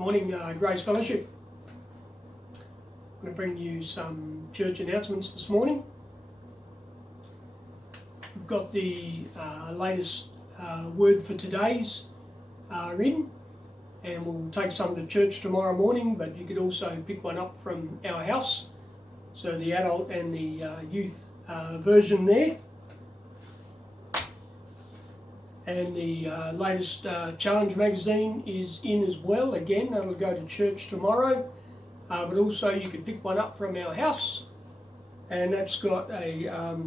Morning, Grace Fellowship. I'm going to bring you some church announcements this morning. We've got the latest word for today's reading, and we'll take some to church tomorrow morning, but you could also pick one up from our house. So the adult and the youth version there. And the latest Challenge magazine is in as well. Again, that'll go to church tomorrow. But also you can pick one up from our house. And that's got a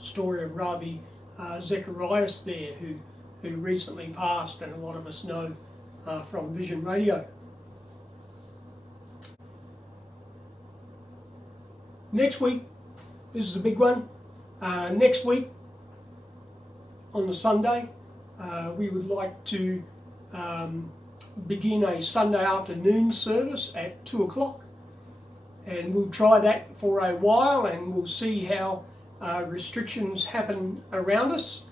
story of Ravi Zacharias there, who recently passed, and a lot of us know from Vision Radio. Next week, this is a big one. Next week, on the Sunday, we would like to begin a Sunday afternoon service at 2 o'clock, and we'll try that for a while and we'll see how restrictions happen around us,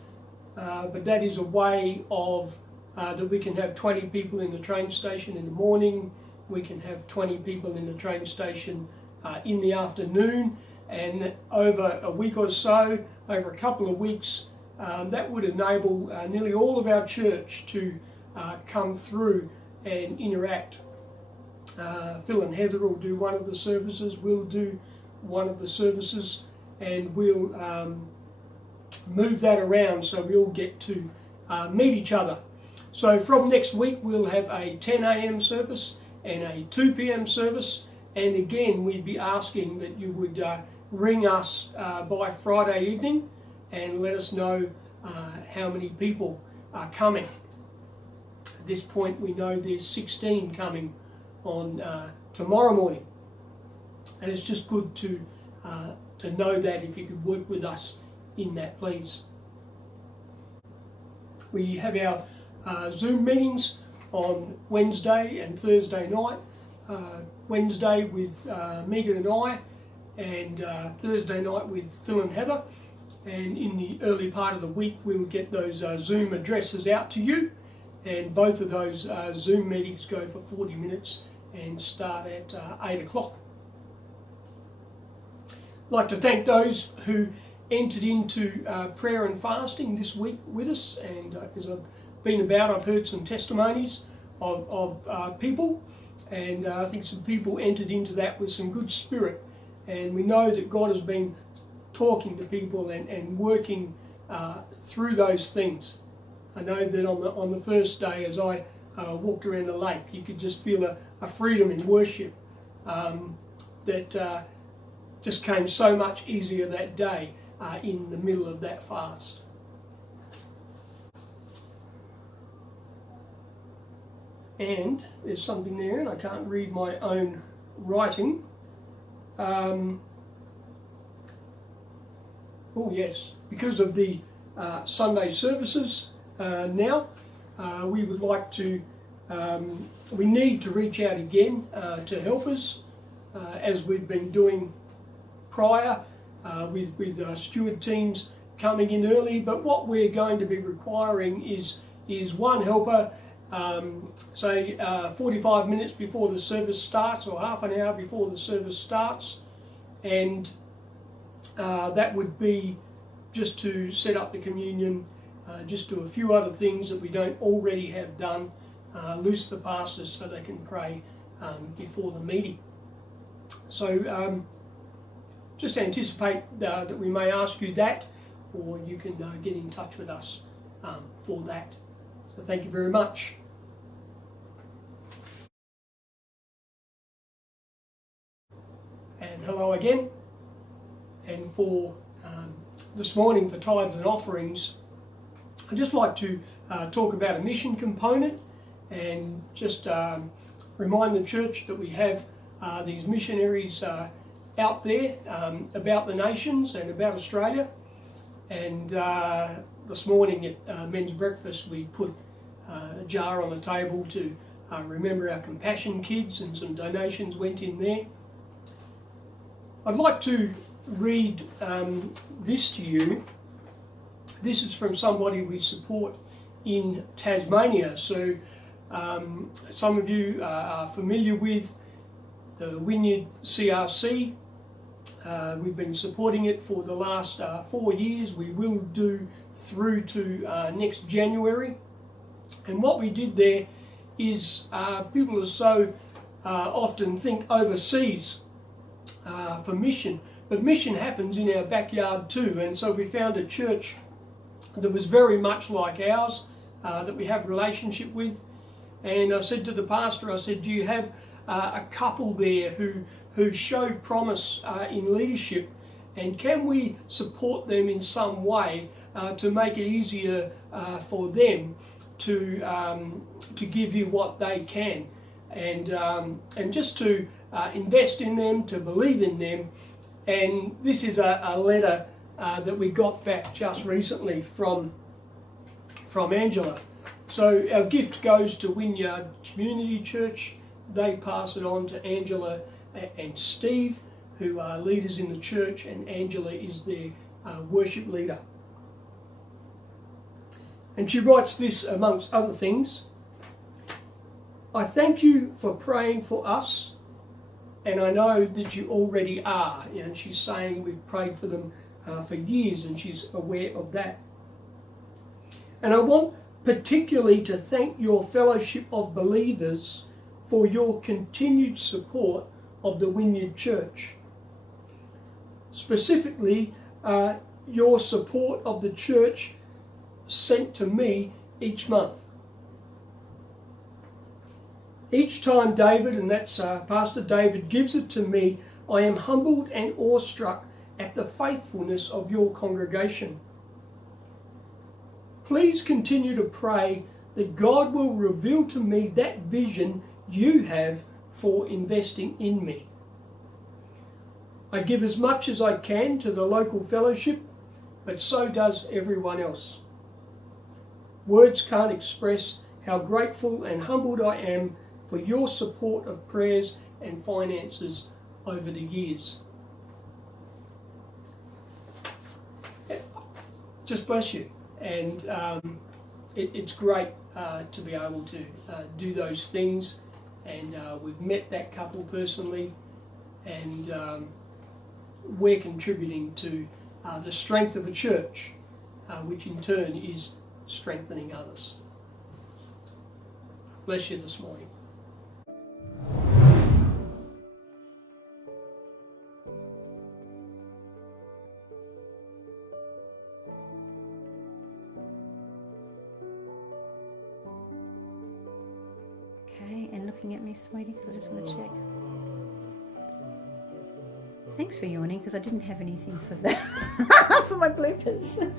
but that is a way of that we can have 20 people in the train station in the morning, we can have 20 people in the train station in the afternoon, and over a week or so, over a couple of weeks, that would enable nearly all of our church to come through and interact. Phil and Heather will do one of the services, we'll do one of the services, and we'll move that around so we all get to meet each other. So from next week we'll have a 10 a.m. service and a 2 p.m. service, and again we'd be asking that you would ring us by Friday evening and let us know how many people are coming. At this point we know there's 16 coming on tomorrow morning, and it's just good to know that. If you could work with us in that, please. We have our Zoom meetings on Wednesday and Thursday night. Wednesday with Megan and I, and Thursday night with Phil and Heather. And in the early part of the week we'll get those Zoom addresses out to you, and both of those Zoom meetings go for 40 minutes and start at 8 o'clock. I'd like to thank those who entered into prayer and fasting this week with us, and as I've been about, I've heard some testimonies of people, and I think some people entered into that with some good spirit, and we know that God has been talking to people and working through those things. I know that on the first day, as I walked around the lake, you could just feel a freedom in worship that just came so much easier that day in the middle of that fast. And there's something there, and I can't read my own writing. Oh yes, because of the Sunday services now, we would like to, we need to reach out again to helpers, as we've been doing prior, with steward teams coming in early. But what we're going to be requiring is one helper, say 45 minutes before the service starts, or half an hour before the service starts, and that would be just to set up the communion, just do a few other things that we don't already have done, loose the pastors so they can pray before the meeting. So just anticipate that we may ask you that, or you can get in touch with us for that. So thank you very much. And hello again. And for this morning, for tithes and offerings, I'd just like to talk about a mission component, and just remind the church that we have these missionaries out there about the nations and about Australia. And this morning at men's breakfast we put a jar on the table to remember our compassion kids, and some donations went in there. I'd like to read this to you. This is from somebody we support in Tasmania. So Some of you are familiar with the Wynyard CRC. We've been supporting it for the last 4 years. We will do through to next January. And what we did there is people are so often think overseas for mission, but mission happens in our backyard too. And so we found a church that was very much like ours, that we have a relationship with. And I said to the pastor, I said, do you have a couple there who show promise in leadership, and can we support them in some way to make it easier for them to give you what they can, and just to invest in them, to believe in them. And this is a letter that we got back just recently from Angela. So our gift goes to Wynyard Community Church. They pass it on to Angela and Steve, who are leaders in the church, and Angela is their worship leader. And she writes this amongst other things: I thank you for praying for us, and I know that you already are. And she's saying we've prayed for them for years, and she's aware of that. And I want particularly to thank your fellowship of believers for your continued support of the Wynyard Church. Specifically, your support of the church sent to me each month. Each time David, and that's Pastor David, gives it to me, I am humbled and awestruck at the faithfulness of your congregation. Please continue to pray that God will reveal to me that vision you have for investing in me. I give as much as I can to the local fellowship, but so does everyone else. Words can't express how grateful and humbled I am for your support of prayers and finances over the years. Just bless you. And it's great to be able to do those things. And we've met that couple personally, and we're contributing to the strength of a church, which in turn is strengthening others. Bless you this morning. Okay, and looking at me, sweetie, because I just want to check. Thanks for yawning, because I didn't have anything for the for my bloopers.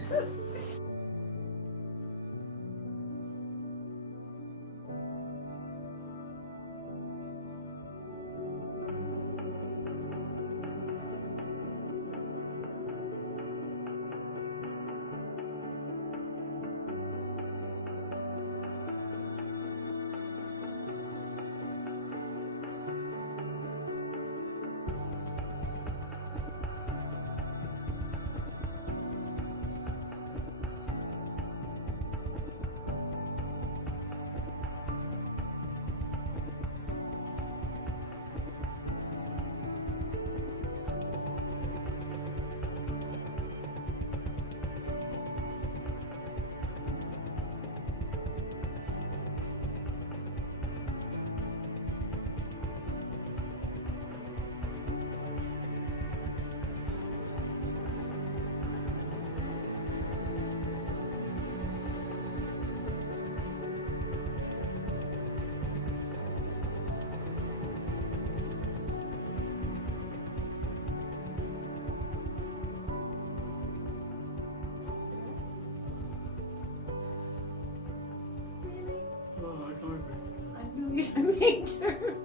I know you don't mean to.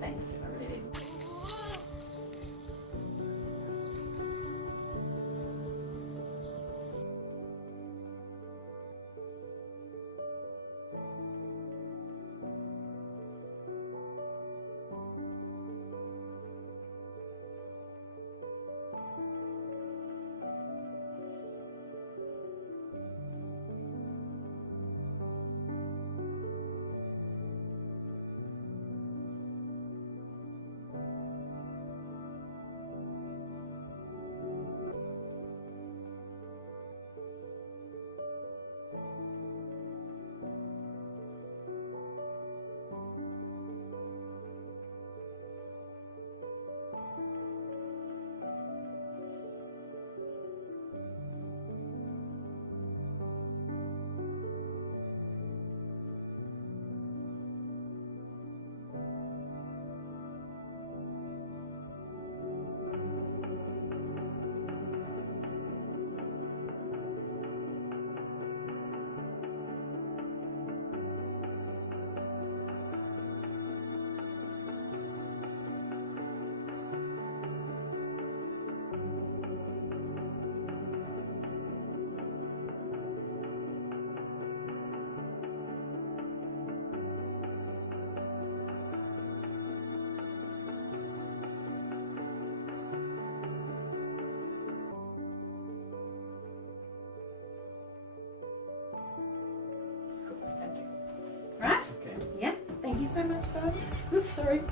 Thanks, I really. so much, son. Oops, sorry.